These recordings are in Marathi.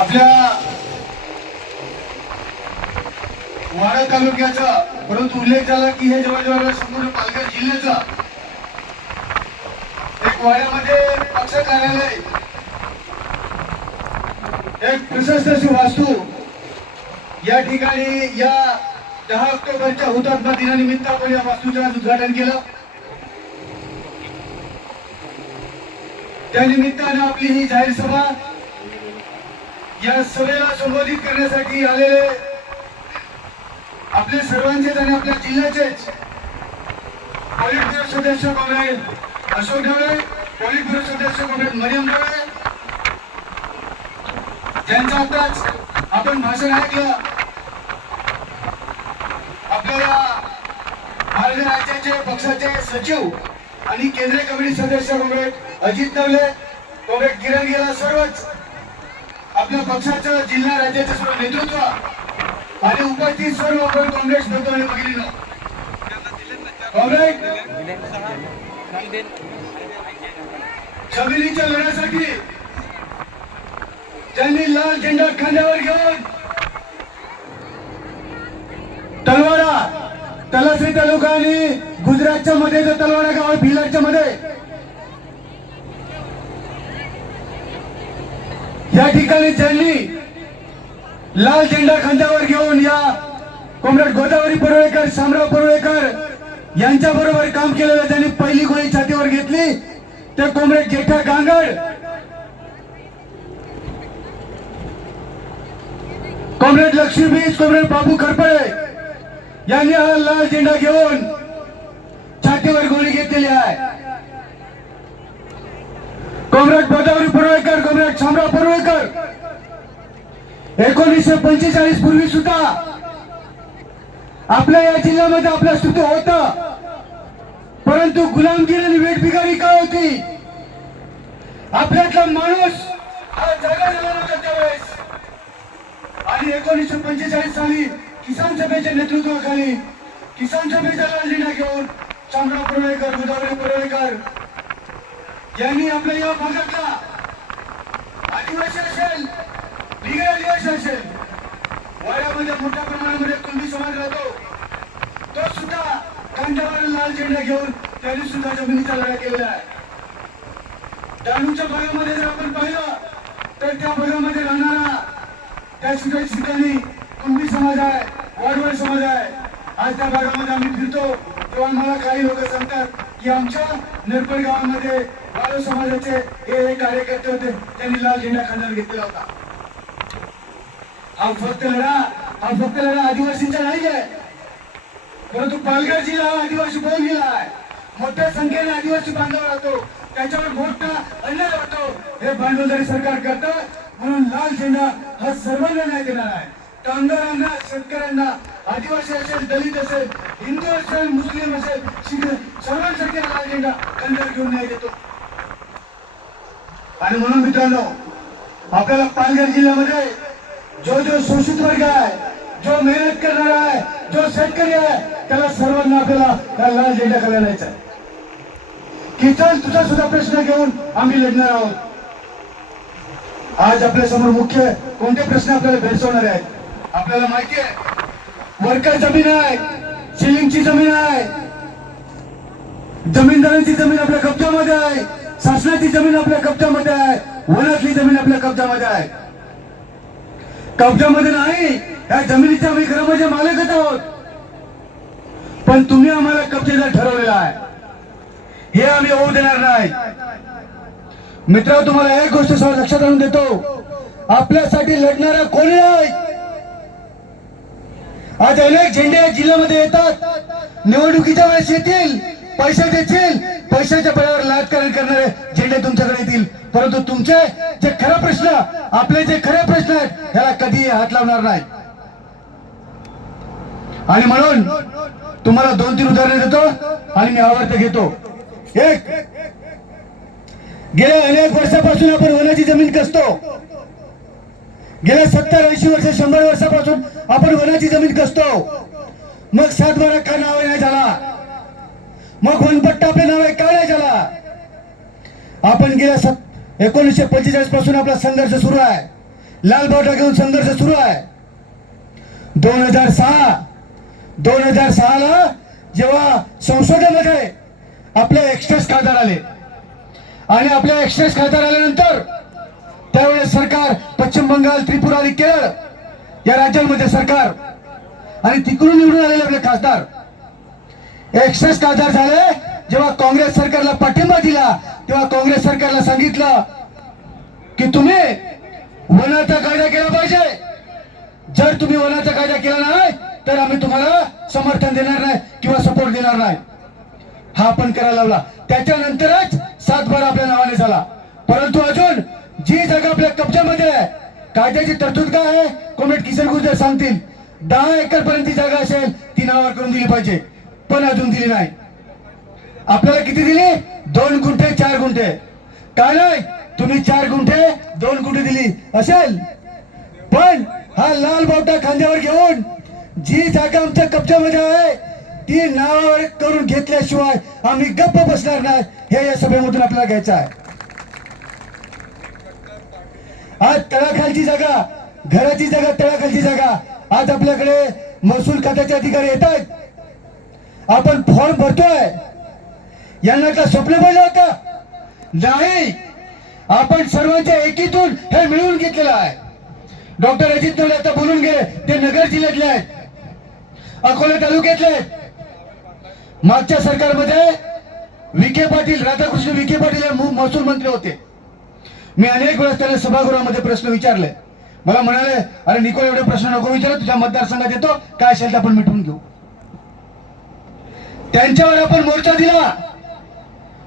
आपल्या वाडा तालुक्याचा परंतु उल्लेख झाला की हे जवळजवळ संपूर्ण पालघर जिल्ह्याचा एक वाड्यामध्ये पक्ष कार्यालय एक प्रशस्त अशी वास्तू या ठिकाणी या दहा ऑक्टोबरच्या हुतात्मा दिनानिमित्त आपण या वास्तूचं आज उद्घाटन केलं. त्यानिमित्तानं आपली ही जाहीर सभा या सभेला संबोधित करण्यासाठी आलेले आपले सर्वांचेच आणि आपल्या जिल्ह्याचेच पोलिट ब्युरो सदस्य comrade Ashok Dhawale polit bureau सदस्य कॉम्रेड मरियम ढवळे. ज्यांचं आताच आपण भाषण ऐकलं आपल्याला महाराष्ट्र राज्याचे पक्षाचे सचिव आणि केंद्रीय कमिटी सदस्य कॉम्रेड अजित नवले कॉम्रेड किरण गेला सर्वच. आपल्या पक्षाचं जिल्हा राज्याचं सर्व नेतृत्व आणि उपस्थित सर्व आपण काँग्रेस नेतो आणि भगिनीनं काँग्रेस जमिनीच्या लढ्यासाठी त्यांनी लाल झेंडा खांद्यावर घेऊन तलवारा तलासरी तालुका आणि गुजरातच्या मध्ये तर तलवारा गावात आहे भिलारच्या मध्ये या ठिकाणी त्यांनी लाल झेंडा खांद्यावर घेऊन या कॉम्रेड गोदावरी परुळेकर शामराव परुळेकर यांच्या बरोबर काम केलेलं त्यांनी पहिली गोळी छातीवर घेतली. ते कॉम्रेड जेठा गांगड. कॉम्रेड लक्ष्मीबीज कॉम्रेड बाबू खरपडे यांनी हा लाल झेंडा घेऊन छातीवर गोळी घेतलेली आहे. कॉम्रेड गोदावरी परुळेकर कॉम्रेड शामराव परुळेकर एकोणीसशे पंचेचाळीस पूर्वी सुद्धा आपल्या या जिल्ह्यामध्ये आपलं अस्तित्व होत. परंतु गुलामगिरी आणि वेट बिगारी काय होती? आपल्यातला माणूस हा त्यावेळेस. आणि एकोणीसशे पंचेचाळीस साली किसान सभेच्या नेतृत्वाखाली किसान सभेचा लाल झेंडा घेऊन शामराव परुळेकर गोदावरी परुळेकर यांनी आपल्या या भागातला आदिवासी असेल बिगर आदिवासी असेल वाड्यामध्ये मोठ्या प्रमाणामध्ये कुंभी समाज राहतो तो सुद्धा खांद्यावर लाल झेंडा घेऊन त्यांनी सुद्धा जमिनीचा लढा केलेला आहे. डाणूच्या भागामध्ये जर आपण पाहिलं तर त्या भागामध्ये राहणारा त्या सुद्धा ठिकाणी कुंभी समाज आहे वाडवळ समाज आहे. आज त्या भागामध्ये आम्ही फिरतो तेव्हा मला काही लोक सांगतात की आमच्या निरपड गावामध्ये बाल समाजाचे हे कार्यकर्ते होते त्यांनी लाल झेंडा खांद्यावर घेतलेला होता. हा फक्त लढा हा फक्त लढा आदिवासींचा नाही आहे परंतु पालघर जिल्हा आदिवासी बहुल जिल्हा आहे. मोठ्या संख्येने आदिवासी बांधव राहतो. त्याच्यावर मोठा अन्याय होतो. हे भांडवलदारी सरकार करतं म्हणून लाल झेंडा हा सर्वांना न्याय देणार आहे. कामगारांना शेतकऱ्यांना आदिवासी असेल दलित असेल हिंदू असेल मुस्लिम असेल शिख सर्वांसाठी लाल झेंडा कंदार घेऊन न्याय देतो. आणि म्हणून मित्रांनो आपल्याला पालघर जिल्ह्यामध्ये जो जो शोषित वर्ग आहे जो मेहनत करणारा आहे जो शेतकरी आहे त्याला सर्वांना आपल्याला त्या लाल झेंडा करायला आहे. किचन तुझा सुद्धा प्रश्न घेऊन आम्ही लढणार आहोत. आज आपल्यासमोर मुख्य कोणते प्रश्न आपल्याला भेडसवणार आहेत? आपल्याला माहिती आहे वर्कर जमीन आहे शिलिंगची जमीन आहे जमीनदारांची जमीन आपल्या कब्जामध्ये आहे. शासनाची जमीन आपल्या कब्जामध्ये आहे वनातली जमीन आपल्या कब्जामध्ये आहे. कब्जामध्ये नाही या जमिनीच्या आम्ही खरं म्हणजे मालकच आहोत. पण तुम्ही आम्हाला कब्जेदार ठरवलेला आहे हे आम्ही होऊ देणार नाही. मित्र तुम्हाला एक गोष्ट सगळं लक्षात आणून देतो. आपल्यासाठी लढणारा कोणी नाही आज अनेक झेंडे या जिल्ह्यामध्ये येतात. निवडणुकीच्या वेळेस येतील पैसे देतील. पैशाच्या बळावर राजकारण करणारे झेंडे तुमच्याकडे येतील. परंतु तुमचे जे खरा प्रश्न आपले जे खरे प्रश्न आहेत ह्याला कधीही हात लावणार नाही आणि म्हणून तुम्हाला दोन तीन उदाहरणे देतो आणि मी आवर्त घेतो. एक गेल्या अनेक वर्षापासून आपण वनाची जमीन कसतो? गेल्या सत्तर ऐंशी वर्ष शंभर वर्षापासून आपण वनाची जमीन कसतो? मग सातबारा का नाव नाही झाला? मग वनपट्टा आपले नाव आहे काय ज्याला? आपण गेल्या सत एकोणीसशे पंचेचाळीसपासून आपला संघर्ष सुरू आहे. लाल बावटा घेऊन संघर्ष सुरू आहे. दोन हजार सहा दोन हजार सहाला जेव्हा संसदेमध्ये आपले एक्सप्रेस खासदार आले. आणि आपल्या एक्सप्रेस खासदार आल्यानंतर त्यावेळेस सरकार पश्चिम बंगाल त्रिपुरा आणि केरळ या राज्यांमध्ये सरकार आणि तिकडून निवडून आलेले आपले खासदार. एक्सेस खासदार झाले? जेव्हा काँग्रेस सरकारला पाठिंबा दिला तेव्हा काँग्रेस सरकारला सांगितलं की तुम्ही वनाचा कायदा केला पाहिजे. जर तुम्ही वनाचा कायदा केला नाही तर आम्ही तुम्हाला समर्थन देणार नाही किंवा सपोर्ट देणार नाही. हा आपण करायला लावला. त्याच्यानंतरच सातबारा आपल्या नावाने झाला. परंतु अजून जी जागा आपल्या कब्जामध्ये आहे कायद्याची तरतूद काय आहे कोमेट किशन गुर्जर सांगतील. दहा एकर पर्यंत जागा असेल ती नावावर करून दिली पाहिजे. पण अजून दिली नाही. आपल्याला किती दिली? दोन गुंठे चार गुंठे. काय नाही? तुम्ही चार गुंठे दोन गुंठे दिली. असेल? पण हा लाल बावटा खांद्यावर घेऊन जी जागा आमच्या कब्जामध्ये आहे ती नावावर करून घेतल्याशिवाय आम्ही गप्प बसणार नाही. हे या सभेमधून आपल्याला घ्यायचं आहे. आज तळाखालची जागा घराची जागा तळाखालची जागा. आज आपल्याकडे महसूल खात्याचे अधिकारी येत आहेत. आपण फॉर्म भरतोय. यांना का स्वप्न पाहिलं होतं? नाही. आपण सर्वांच्या एकीतून हे मिळवून घेतलेलं आहे. डॉक्टर अजित नवले आता बोलून गेले ते नगर जिल्ह्यातले आहेत. अकोला तालुक्यातले आहेत. मागच्या सरकारमध्ये विखे पाटील राधाकृष्ण विखे पाटील हे महसूल मंत्री होते. मी अनेक वेळेस त्यांना सभागृहामध्ये प्रश्न विचारले. मला म्हणाले अरे निकोल एवढे प्रश्न नको विचारा तुझ्या मतदारसंघात येतो. काय असेल ते आपण मिटवून घेऊ. त्यांच्यावर आपण मोर्चा दिला.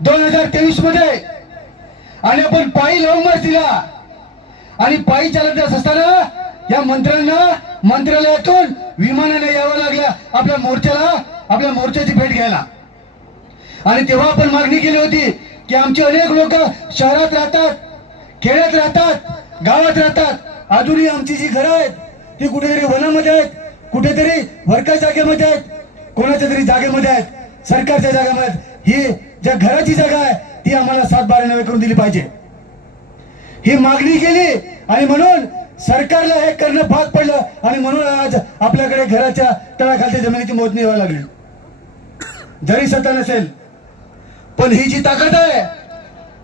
दोन हजार तेवीसमध्ये. आणि आपण पायी लव्ह मार्च दिला. आणि पायी चालत जात असताना या मंत्र्यांना मंत्रालयातून विमानाने यावं लागलं आपल्या मोर्चाला आपल्या मोर्चाची भेट घ्यायला. आणि तेव्हा आपण मागणी केली होती की आमचे अनेक लोक शहरात राहतात खेड्यात राहतात गावात राहतात. अजूनही आमची जी घरं आहेत ती कुठेतरी वनामध्ये आहेत कुठेतरी वरका जागेमध्ये आहेत. कोणाच्या तरी जागेमध्ये आहेत? सरकारच्या जागेमध्ये ही ज्या घराची जागा आहे ती आम्हाला सात बारा नव्हे करून दिली पाहिजे. ही मागणी केली आणि म्हणून सरकारला हे करणं भाग पडलं आणि म्हणून आज आपल्याकडे घराच्या तळाखालच्या जमिनीची मोजणी व्हायला लागली. जरी सत्ता नसेल पण ही जी ताकद आहे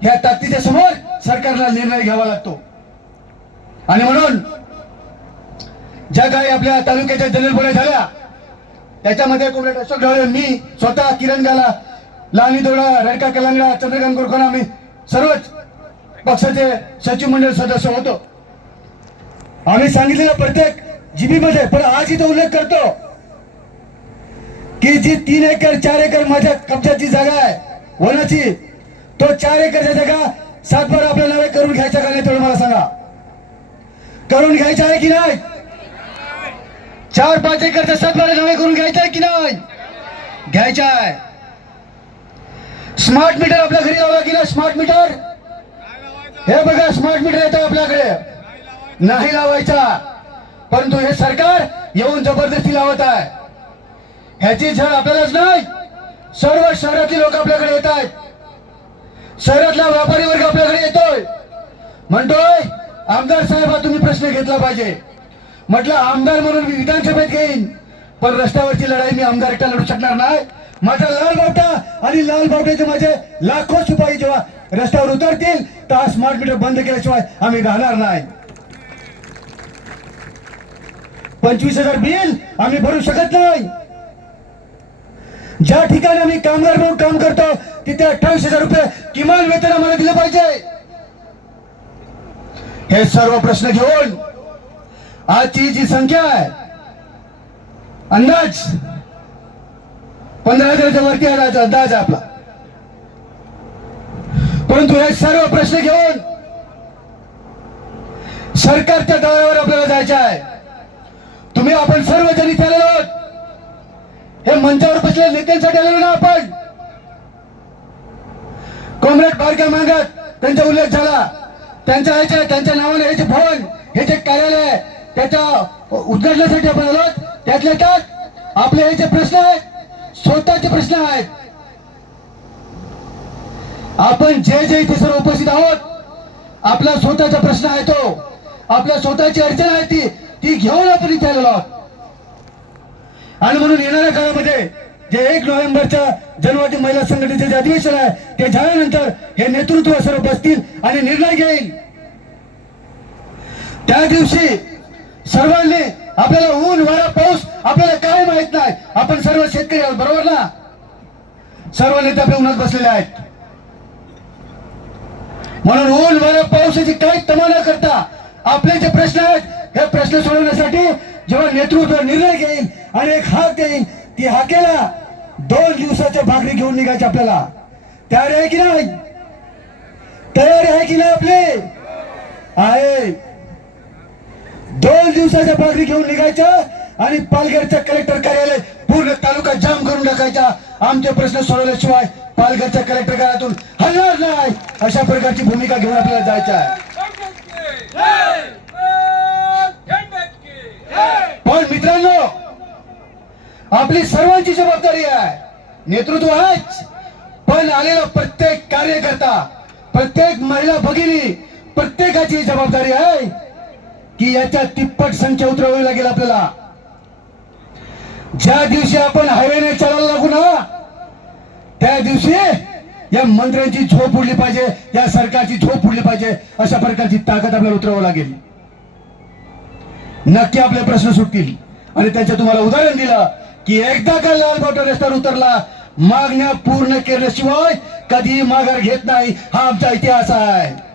ह्या ताकदीच्या समोर सरकारला निर्णय घ्यावा लागतो. आणि म्हणून ज्या काही आपल्या तालुक्याच्या जनरल झाल्या त्याच्यामध्ये कॉम्रेड अशोक ढवळे मी स्वतः किरण गाला लाली दोडा रडका कलांगडा चंद्रकांत गोरखोना आम्ही सर्वच पक्षाचे सचिव मंडळ सदस्य होतो. आम्ही सांगितलेलं प्रत्येक जीबीमध्ये पण आज इथं उल्लेख करतो की जी तीन एकर चार एकर माझ्या कब्जाची जागा आहे वनाची तो चार एकरच्या जागा सातबार आपल्या नावे करून घ्यायचा का नाही तेवढं मला सांगा. करून घ्यायचा आहे की नाही? चार पाच एकरचा सातबारा नावे करून घ्यायचा आहे की नाही? घ्यायचा आहे. स्मार्ट मीटर आपल्या घरी लावला की नाही स्मार्ट मीटर हे बघा स्मार्ट मीटर येतं आपल्याकडे. नाही लावायचा. परंतु हे सरकार येऊन जबरदस्ती लावत आहे. ह्याची झळ आपल्यालाच नाही. सर्व शहरातली लोक आपल्याकडे येत आहेत. शहरातला व्यापारी वर्ग आपल्याकडे येतोय. म्हणतोय आमदार साहेब हा तुम्ही प्रश्न घेतला पाहिजे. म्हटलं आमदार म्हणून मी विधानसभेत घेईन पण रस्त्यावरची लढाई मी आमदार एकटा लढू शकणार नाही. माझा लाल बावटा आणि लाल बावट्याचे माझे लाखो शिपाई जेव्हा रस्त्यावर उतरतील तर हा स्मार्ट मीटर बंद केल्याशिवाय आम्ही राहणार नाही. पंचवीस हजार बिल आम्ही भरू शकत नाही. ज्या ठिकाणी आम्ही कामगार म्हणून काम करतो तिथे अठ्ठावीस हजार रुपये किमान वेतन आम्हाला दिलं पाहिजे. हे सर्व प्रश्न घेऊन आजची जी संख्या आहे अंदाज पंधरा हजाराच्या वरती आहे अंदाज आहे आपला. परंतु हे सर्व प्रश्न घेऊन सरकारच्या दारावर आपल्याला जायचं आहे. तुम्ही आपण सर्व जण इथे आलेलो आहोत. हे मंचावर बसलेल्या नेत्यांसाठी आलेलो ना आपण. कॉम्रेड बारक्या मागत त्यांचा उल्लेख झाला. त्यांचा ह्याच्या त्यांच्या नावाने ह्याचे भवन हे जे कार्यालय आहे त्याच्या उद्घाटनासाठी आपण आलो त्यातल्या त्यात आपले हे जे प्रश्न आहेत स्वतःचे प्रश्न आहेत. आपण जे जे इथे सर्व उपस्थित आहोत आपला स्वतःचा प्रश्न आहे तो. आपल्या स्वतःची अडचण आहे ती ती घेऊन आपण इथे आलेलो आहोत. आणि म्हणून येणाऱ्या काळामध्ये जे एक नोव्हेंबरच्या जनवादी महिला संघटनेचे जे अधिवेशन आहे ते झाल्यानंतर हे नेतृत्व सर्व बसतील आणि निर्णय घेईल. त्या दिवशी सर्वांनी आपल्याला ऊन वारा पाऊस आपल्याला काय माहीत नाही. आपण सर्व शेतकरी आहोत बरोबर ना? सर्व नेते आपल्या उन्हात बसलेले आहेत. म्हणून ऊन वारा पावसाची काही तमा न करता? आपले जे प्रश्न आहेत हे प्रश्न सोडवण्यासाठी जेव्हा नेतृत्व निर्णय घेईल आणि एक हाक देईल ती हाकेला दोन दिवसाच्या भाकरी घेऊन निघायची आपल्याला. तयारी आहे की नाही? तयारी आहे की नाही आपली? आहे. दोन दिवसाच्या भाकरी घेऊन निघायचं आणि पालघरचं कलेक्टर कार्यालय पूर्ण तालुका जाम करून टाकायचा. आमचे प्रश्न सोडवल्याशिवाय पालघरच्या कलेक्टर कार्यालयातून हलणार नाही. अशा प्रकारची भूमिका घेऊन आपल्याला जायचं आहे. पण मित्रांनो आपली सर्वांची जबाबदारी आहे. नेतृत्व आहेच. पण आलेला प्रत्येक कार्यकर्ता प्रत्येक महिला भगिनी प्रत्येकाची जबाबदारी आहे. की याच्या तिप्पट संख्या उतरवावी लागेल आपल्याला. ज्या दिवशी आपण हायवेने चालायला लागू ना त्या दिवशी या मंत्र्यांची झोप उडली पाहिजे या सरकारची झोप उडली पाहिजे अशा प्रकारची ताकद आपल्याला उतरवावं लागेल. नक्की आपले प्रश्न सुटतील. आणि त्याचं तुम्हाला उदाहरण दिलं की एकदा का लाल रस्त्यावर उतरला मागण्या पूर्ण केल्याशिवाय कधी माघार घेत नाही. हा आमचा इतिहास आहे.